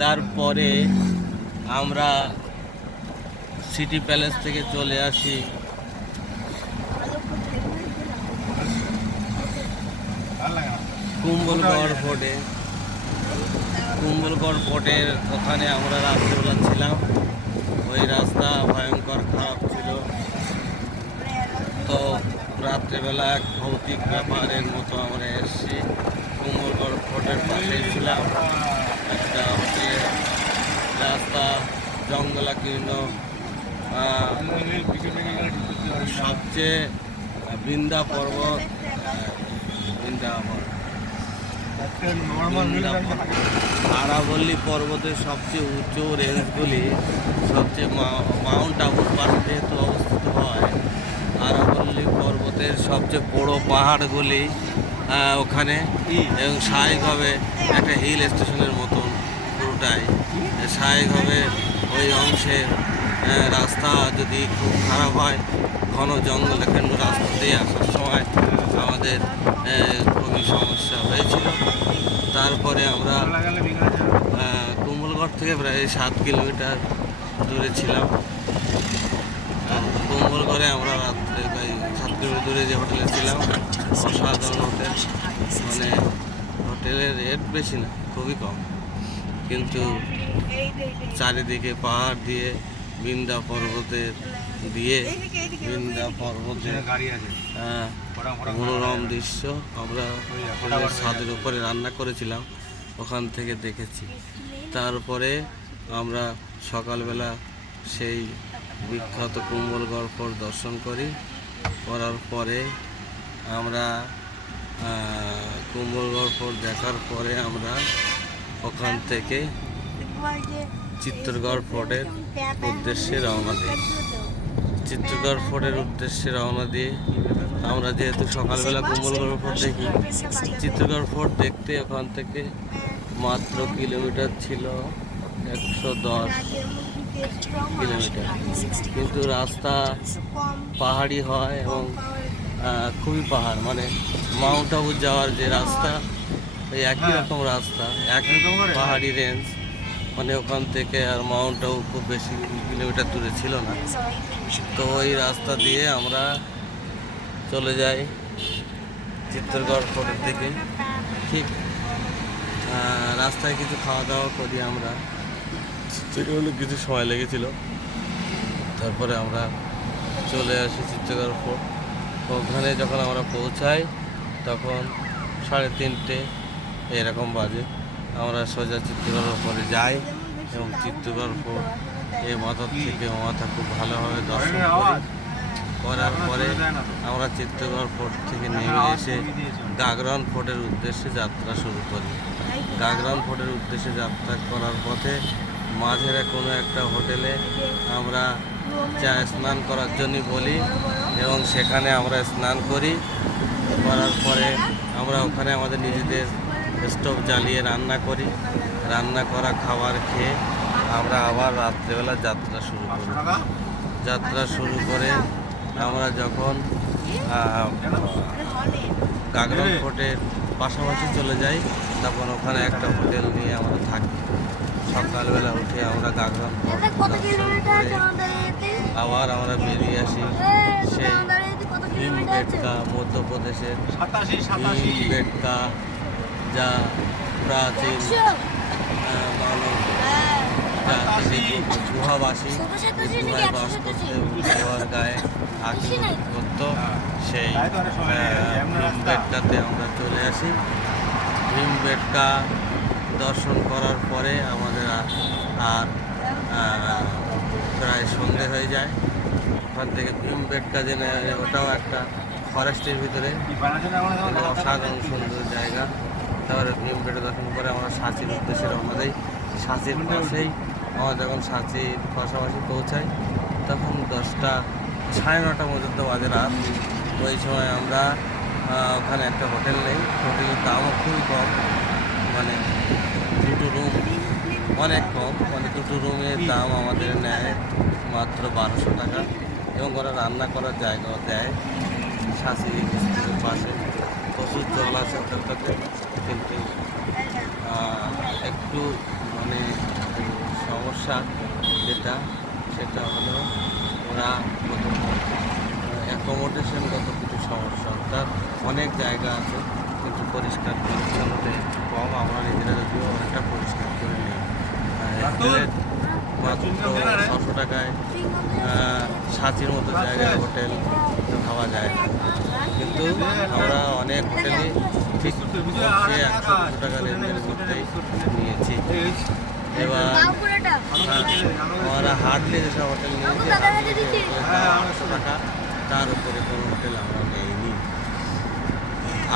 তারপরে আমরা city palace থেকে চলে আসি কুম্বলগড় ফোর্টে। কুম্বলগড় ফোর্টের ওখানে আমরা রাত্রেবেলা ছিলাম। ওই রাস্তা ভয়ঙ্কর খারাপ ছিল, তো রাত্রেবেলা এক ভৌতিক ব্যাপারের মতো আমরা এসেছি। কুম্বলগড় ফোর্টের পাশেই ছিলাম একটা হোটেলে। রাস্তা জঙ্গলাকীর্ণ, সবচেয়ে বৃন্দা পর্বত, আরাবল্লী পর্বতের সবচেয়ে উঁচু রেঞ্জগুলি, সবচেয়ে মাউন্ট আবুর পাশে যেহেতু অবস্থিত হয়, আরাবল্লী পর্বতের সবচেয়ে বড় পাহাড়গুলি ওখানে, এবং স্বাভাবিকভাবে একটা হিল স্টেশনের মতন পুরোটাই। স্বাভাবিকভাবে ওই অংশের রাস্তা যদি খুব খারাপ হয়, ঘন জঙ্গল, এখানে রাস্তা দিয়ে আসার সময় আমাদের খুবই সমস্যা হয়েছিল। তারপরে আমরা কুম্বলগড় থেকে প্রায় 7 কিলোমিটার দূরে ছিলাম। কুম্বলগড়ে আমরা রাত্রে প্রায় 7 কিলোমিটার দূরে যে হোটেলে ছিলাম, অসাধারণ হোটেল। মানে হোটেলের রেট বেশি না, খুবই কম, কিন্তু চারিদিকে পাহাড় দিয়ে বৃন্দা পর্বতের মনোরম দৃশ্য আমরা ছাদের উপরে রান্না করেছিলাম, ওখান থেকে দেখেছি। তারপরে আমরা সকালবেলা সেই বিখ্যাত কুম্বলগড় ফোর্ট দর্শন করার পরে আমরা কুম্বলগড় ফোর্ট দেখার পরে আমরা ওখান থেকে চিত্তরগড় ফোর্টের উদ্দেশ্যে রওনা দিই। চিত্তরগড় ফোর্টের উদ্দেশ্যে রওনা দিয়ে আমরা যেহেতু সকালবেলা কুম্বলগড় ফোর্ট দেখি, চিত্তরগড় ফোর্ট দেখতে ওখান থেকে মাত্র কিলোমিটার ছিল 110 কিলোমিটার, কিন্তু রাস্তা পাহাড়ি হয় এবং খুবই পাহাড়, মানে মাউন্ট আবু যাওয়ার যে রাস্তা, ওই একই রকম রাস্তা, একই পাহাড়ি রেঞ্জ। মানে ওখান থেকে আর মাউন্ট আবু খুব বেশি কিলোমিটার দূরে ছিল না, তো ওই রাস্তা দিয়ে আমরা চলে যাই চিত্তরগড় ফোর্টের দিকে। ঠিক রাস্তায় কিছু খাওয়া দাওয়া করি আমরা, সেখানে কিছু সময় লেগেছিল। তারপরে আমরা চলে আসি চিত্তরগড় ফোর্ট। ওখানে যখন আমরা পৌঁছাই তখন 3:30 এরকম বাজে। আমরা সোজা চিত্তরগড় ফোর্টে যাই এবং চিত্তরগড় ফোর্ট এই মাথা থেকে মাথা খুব ভালোভাবে দর্শন করার পরে আমরা চিত্তরগড় ফোর্ট থেকে নেমে এসে গাগরান ফোর্টের উদ্দেশ্যে যাত্রা শুরু করি। গাগরান ফোর্টের উদ্দেশ্যে যাত্রা করার পথে মাঝের কোনো একটা হোটেলে আমরা স্নান করার জন্য বলি এবং সেখানে আমরা স্নান করার পরে আমরা ওখানে আমাদের নিজেদের স্টোভ জ্বালিয়ে রান্না করি। রান্না করা খাবার খেয়ে আমরা আবার রাত্রেবেলা যাত্রা শুরু করে আমরা যখন গাগরান ফোর্টের পাশাপাশি চলে যাই, তখন ওখানে একটা হোটেল নিয়ে আমরা থাকি। সকালবেলা উঠে আমরা গাগরান ফোর্ট দর্শন করে আবার আমরা বেরিয়ে আসি সেই ভীমবেটকা, মধ্যপ্রদেশের ভীমবেটকা, যা প্রাচীন গুহাবাসী গুহায় বাস করতে গুহার গায়ে আঁকি করতো, সেই ভীমবেটকাতে আমরা চলে আসি। ভীমবেটকা দর্শন করার পরে আমাদের আর প্রায় সন্ধে হয়ে যায়। ওখান থেকে ভীমবেটকা যে ওটাও একটা ফরেস্টের ভিতরে অসাধারণ সুন্দর জায়গা। তারপরে ভীমবেটকা দর্শন করে আমরা সাঁচির উদ্দেশ্যে রওনা দিই। সাঁচির পাশেই আমরা যখন সাঁচির পাশাপাশি পৌঁছাই তখন 10টা 9:30 পর্যন্ত বাজে রাত। ওই সময় আমরা ওখানে একটা হোটেল নেই, হোটেলের দামও খুবই কম, মানে দুটো রুম অনেক কম, মানে দুটো রুমের দাম আমাদের নেয় মাত্র 1200 টাকা এবং ওরা রান্না করার জায়গাও দেয়। সাঁচি পাশে প্রচুর জল আছে হোটেলটাতে, কিন্তু একটু মানে সমস্যা যেটা সেটা হলো ওরা অ্যাকোমোডেশনগত কিছু সমস্যা, অর্থাৎ অনেক জায়গা আছে কিন্তু পরিষ্কার পরিচ্ছন্নতা কম। আমরা নিজেরা যদিও অনেকটা পরিষ্কার করে নিই। মাত্র 600 টাকায় সাঁচির মতো জায়গায় হোটেল ভাবা যায় না, কিন্তু আমরা অনেক হোটেলই ঠিক 100-150 টাকা রেঞ্জের মধ্যেই নিয়েছি। এবার আমরা হার্ডলি যেসব হোটেল নিয়েছি 800 টাকা, তার উপরে কোনো হোটেল আমরা নেইনি।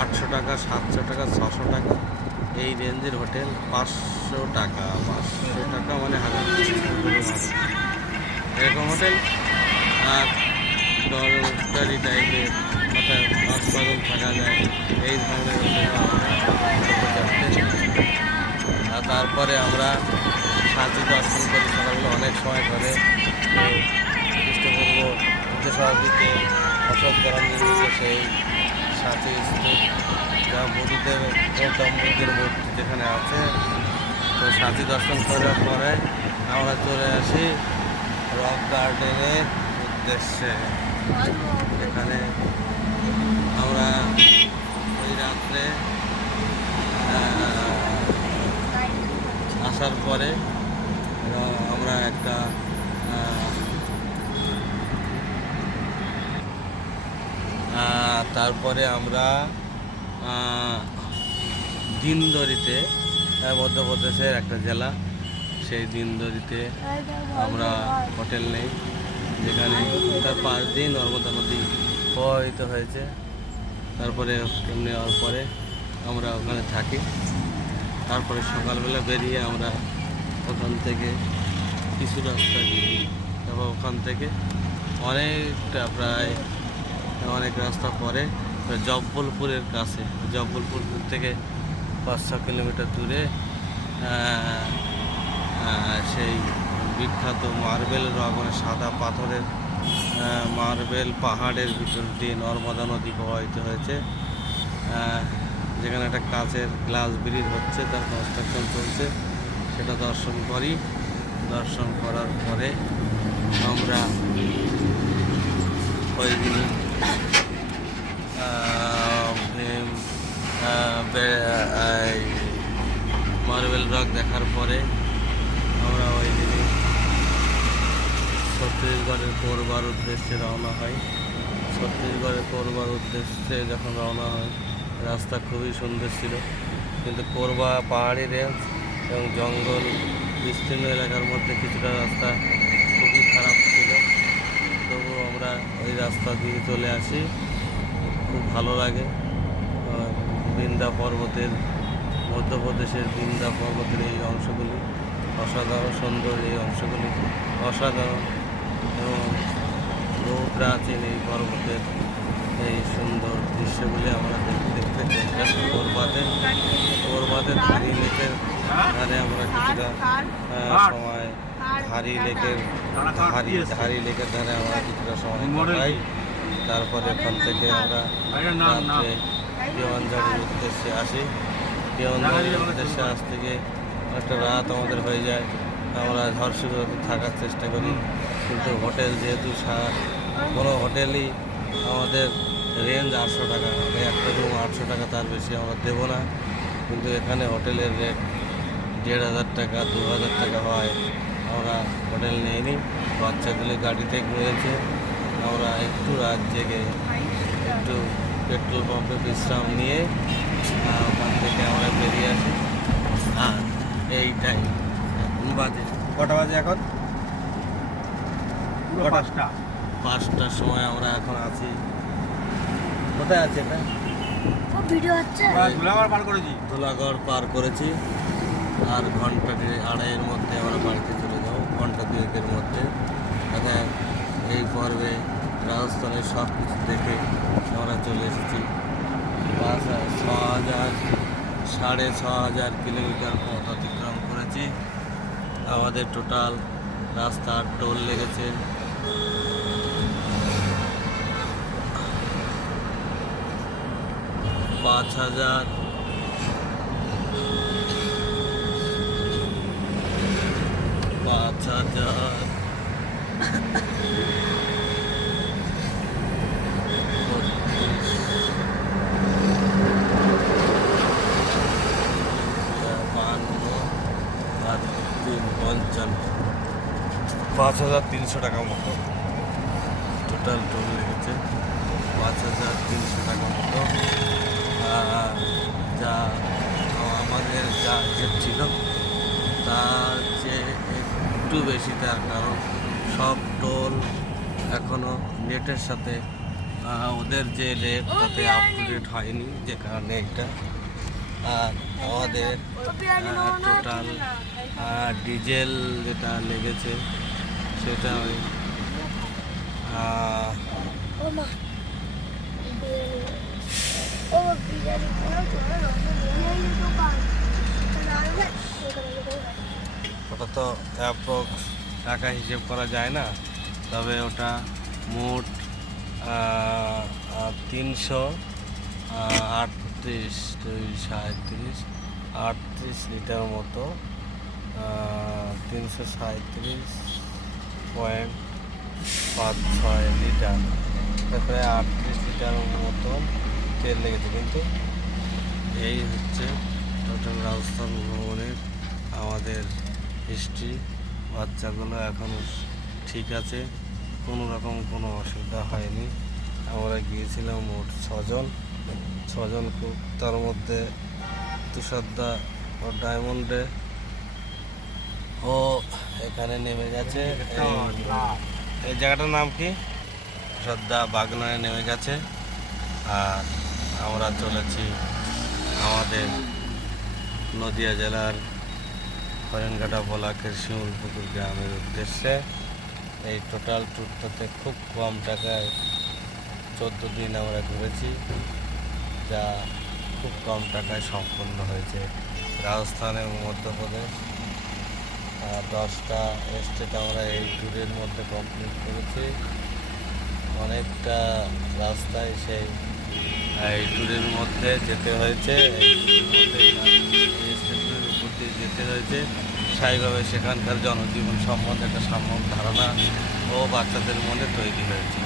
800 টাকা, 700 টাকা, 600 টাকা এই রেঞ্জের হোটেল, 500 টাকা মানে 1000 এরকম হোটেল। আর ডলটারি টাইপের অর্থাৎ হাসপাতাল থাকা যায় এই ধরনের হোটেল আমরা আর তারপরে আমরা শান্তি দর্শন করি। সকালবেলা অনেক সময় করে খ্রিস্টপূর্ব শতাব্দীতে অশোক করার নির্মিত সেই সাথী স্তূপ, যা বুদ্ধের গৌতম বুদ্ধের মূর্তি যেখানে আছে। তো সাথী দর্শন করার পরে আমরা চলে আসি রক গার্ডেনের উদ্দেশ্যে। এখানে আমরা ওই রাত্রে আসার পরে আমরা একটা তারপরে আমরা দিনদরিতে, মধ্যপ্রদেশের একটা জেলা, সেই দিনদরিতে আমরা হোটেল নেই, যেখানে তার 5 দিন নর্মদা নদী প্রবাহিত হয়েছে। তারপরে নেওয়ার পরে আমরা ওখানে থাকি। তারপরে সকালবেলা বেরিয়ে আমরা ওখান থেকে কিছু রাস্তা দিই, তারপর ওখান থেকে অনেকটা প্রায় অনেক রাস্তা পরে জব্বলপুরের কাছে, জব্বলপুর থেকে 5-6 কিলোমিটার দূরে সেই বিখ্যাত মার্বেল রক, সাদা পাথরের মার্বেল পাহাড়ের ভিতর দিয়ে নর্মদা নদী প্রবাহিত হয়েছে, যেখানে একটা কাচের গ্লাস ব্রিজ হচ্ছে, তার কনস্ট্রাকশন চলছে, সেটা দর্শন করি। দর্শন করার পরে আমরা ওই দিন মার্বেল রক দেখার পরে আমরা ওই দিনে ছত্তিশগড়ের কোরবার উদ্দেশ্যে রওনা হয়। ছত্তিশগড়ের কোরবার উদ্দেশ্যে যখন রওনা হয়, রাস্তা খুবই সুন্দর ছিল, কিন্তু কোরবা পাহাড়ি রেঞ্জ এবং জঙ্গল বিস্তীর্ণ এলাকার মধ্যে কিছুটা রাস্তা খুবই খারাপ ছিল। তবুও আমরা ওই রাস্তা দিয়ে চলে আসি, খুব ভালো লাগে। বিন্দা পর্বতের, মধ্যপ্রদেশের বিন্দা পর্বতের এই অংশগুলি অসাধারণ সুন্দর, এই অংশগুলি অসাধারণ এবং বহু প্রাচীন এই পর্বতের এই সুন্দর দৃশ্যগুলি আমরা দেখতে কোরবাদের ধারি লেকের ধারে আমরা কিছুটা সময় ধারি লেকের ধারে আমরা কিছুটা সময় কাটাই। তারপরে ওখান থেকে আমরা রাত্রে দেওয়ানঝাড়ির উদ্দেশ্যে আসি। দেওয়ানঝাড়ির উদ্দেশ্যে আসতে গিয়ে একটা রাত আমাদের হয়ে যায়। আমরা ঝড়শুরুতে থাকার চেষ্টা করি, কিন্তু হোটেল যেহেতু কোনো হোটেলই আমাদের রেঞ্জ 800 টাকা, একটা রুম 800 টাকা, তার বেশি আমরা দেবো না। কিন্তু এখানে হোটেলের রেট 1500 টাকা, 2000 টাকা হয়। আমরা হোটেল নিইনি, বাচ্চাগুলি গাড়িতে ঘুরেছে। আমরা একটু রাত জেগে একটু পেট্রোল পাম্পে বিশ্রাম নিয়ে ওখান থেকে আমরা বেরিয়ে আসি। আর এই টাইম বাজে, কটা বাজে এখন? 5টার সময় আমরা এখন আছি। কোথায় আছে এটা? ধুলাগড় পার করেছি, আর ঘন্টা 2.5-এর মধ্যে আমরা বাড়িতে চলে যাবো, ঘন্টা 2-এর মধ্যে। এই পর্বে রাজস্থানের সব কিছু দেখে আমরা চলে এসেছি। 6,500 কিলোমিটার পথ অতিক্রম করেছি। আমাদের টোটাল রাস্তার টোল লেগেছে 5,000 5,000 5,300 টাকা মতো টোটাল টোল লেগেছে। 5,300 টাকা মতো। আর যা আমাদের যা হিসেব ছিল তার চেয়ে একটু বেশি, তার কারণ সব টোল এখনও নেটের সাথে ওদের যে রেট তাতে আপ টু ডেট হয়নি, যে কারণে এটা। আর আমাদের টোটাল ডিজেল যেটা লেগেছে সেটা ওই ওটা তো অ্যাপ্রক্স টাকা হিসেব করা যায় না, তবে ওটা মোট 338 38 লিটার মতো, 337.56 লিটার, তারপরে 38 লিটার মতন তেল লেগেছে। কিন্তু এই হচ্ছে টোটাল রাজস্থান ভ্রমণের আমাদের হিস্ট্রি। বাচ্চাগুলো এখন ঠিক আছে, কোনো রকম কোনো অসুবিধা হয়নি। আমরা গিয়েছিলাম মোট 6 জন খুব, তার মধ্যে তুষারদা ও ডায়মন্ডে ও এখানে নেমে গেছে। এই জায়গাটার নাম কি? তুষারদা বাগনায় নেমে গেছে। আর আমরা চলেছি আমাদের নদিয়া জেলার হরিণঘাটা ব্লকের শিমুলপুকুর গ্রামের উদ্দেশ্যে। এই টোটাল ট্যুরটাতে খুব কম টাকায় 14 দিন আমরা ঘুরেছি, যা খুব কম টাকায় সম্পন্ন হয়েছে। রাজস্থানের মধ্যপ্রদেশ 10টা স্টেট আমরা এই ট্যুরের মধ্যে কমপ্লিট করেছি। অনেকটা রাস্তায় সেই এই ট্যুরের মধ্যে যেতে হয়েছে, এই স্টেটের উপর দিয়ে যেতে হয়েছে। স্থায়ীভাবে সেখানকার জনজীবন সম্বন্ধে একটা সম্যক ধারণা ও বাচ্চাদের মনে তৈরি হয়েছে।